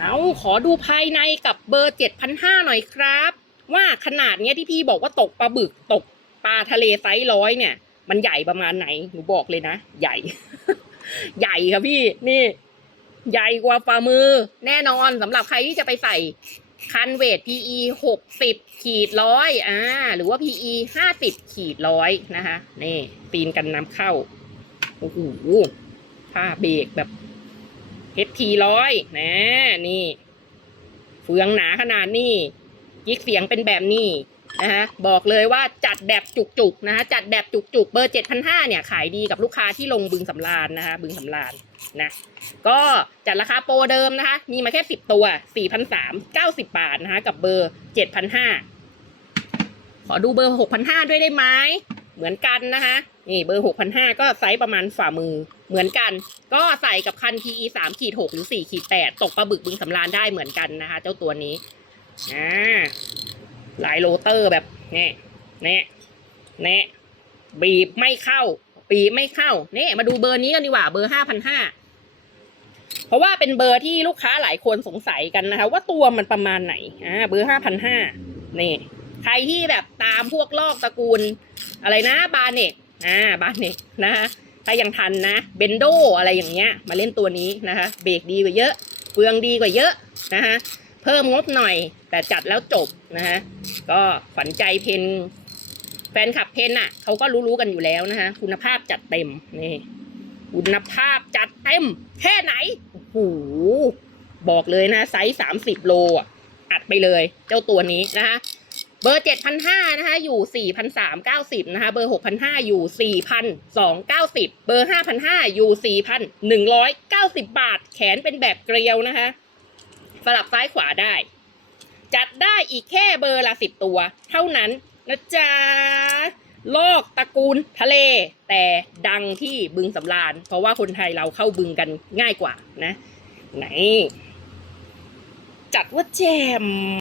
เอาขอดูภายในกับเบอร์เจ็ดพันห้าหน่อยครับ ว่าขนาดเนี้ยที่พี่บอกว่าตกปลาบึกตกปลาทะเลไซส์ร้อยเนี่ย มันใหญ่ประมาณไหนหนูบอกเลยนะ ใหญ่ ใหญ่ครับพี่นี่ ใหญ่กว่าฝ่ามือ แน่นอนสำหรับใครที่จะไปใส่คันเวท PE หกสิบขีดร้อยอ่า หรือว่า PE ห้าสิบขีดร้อยนะคะ นี่ตีนกันน้ำเข้า โอ้โหผ้าเบรกแบบ HT ร้อยนะนี่ เฟืองหนาขนาดนี้ยิกเสียงเป็นแบบนี้นะคะบอกเลยว่าจัดแบบจุกๆนะคะจัดแบบจุกๆเบอร์เจ็ดพันห้าเนี่ยขายดีกับลูกค้าที่ลงบึงสำราญนะคะบึงสำราญนะก็จัดราคาโปรเดิมนะคะ มีมาแค่สิบตัวสี่พันสามเก้าสิบบาทนะคะกับเบอร์เจ็ดพันห้าขอดูเบอร์หกพันห้าด้วยได้ไหมเหมือนกันนะคะนี่เบอร์หกพันห้าก็ไซส์ประมาณฝ่ามือเหมือนกัน ก็ใส่กับคัน PE สามขีดหกหรือสี่ขีดแปดตกปลาบึกบึงสำราญได้เหมือนกันนะคะ เจ้าตัวนี้อ่าหลายโรเตอร์แบบเน่เน่เน่บีบไม่เข้าบีบไม่เข้าเน่มาดูเบอร์นี้กันดีกว่าเบอร์ห้าพันห้าเพราะว่าเป็นเบอร์ที่ลูกค้าหลายคนสงสัยกันนะคะ ว่าตัวมันประมาณไหนอ่าเบอร์ห้าพันห้านี่ ใครที่แบบตามพวกลอกตระกูล อะไรนะบาเนก อ่าบ้านเนกนะคะถ้ายังทันนะเบนโดอะไรอย่างเงี้ยมาเล่นตัวนี้นะคะเบรกดีกว่าเยอะเฟืองดีกว่าเยอะนะคะเพิ่มงบหน่อยแต่จัดแล้วจบนะคะก็ฝันใจเพนแฟนคลับเพนอะเขาก็รู้ๆกันอยู่แล้วนะคะคุณภาพจัดเต็มนี่คุณภาพจัดเต็ม แค่ไหนโอ้โหบอกเลยนะไซส์สามสิบโลอะอัดไปเลย เจ้าตัวนี้นะคะ เบอร์เจ็ดพันห้านะคะอยู่สี่พันสามเก้าสิบนะคะเบอร์หกพันห้าอยู่สี่พันสองเก้าสิบเบอร์ห้าพันห้าอยู่สี่พันหนึ่งร้อยเก้าสิบบาท แขนเป็นแบบเกลียวนะคะ สลับซ้ายขวาได้ จัดได้อีกแค่เบอร์ละสิบตัว เท่านั้นนะจ๊ะลอกตระกูลทะเล แต่ดังที่บึงสำราญ เพราะว่าคนไทยเราเข้าบึงกันง่ายกว่านะ ไหน จัดว่าแจม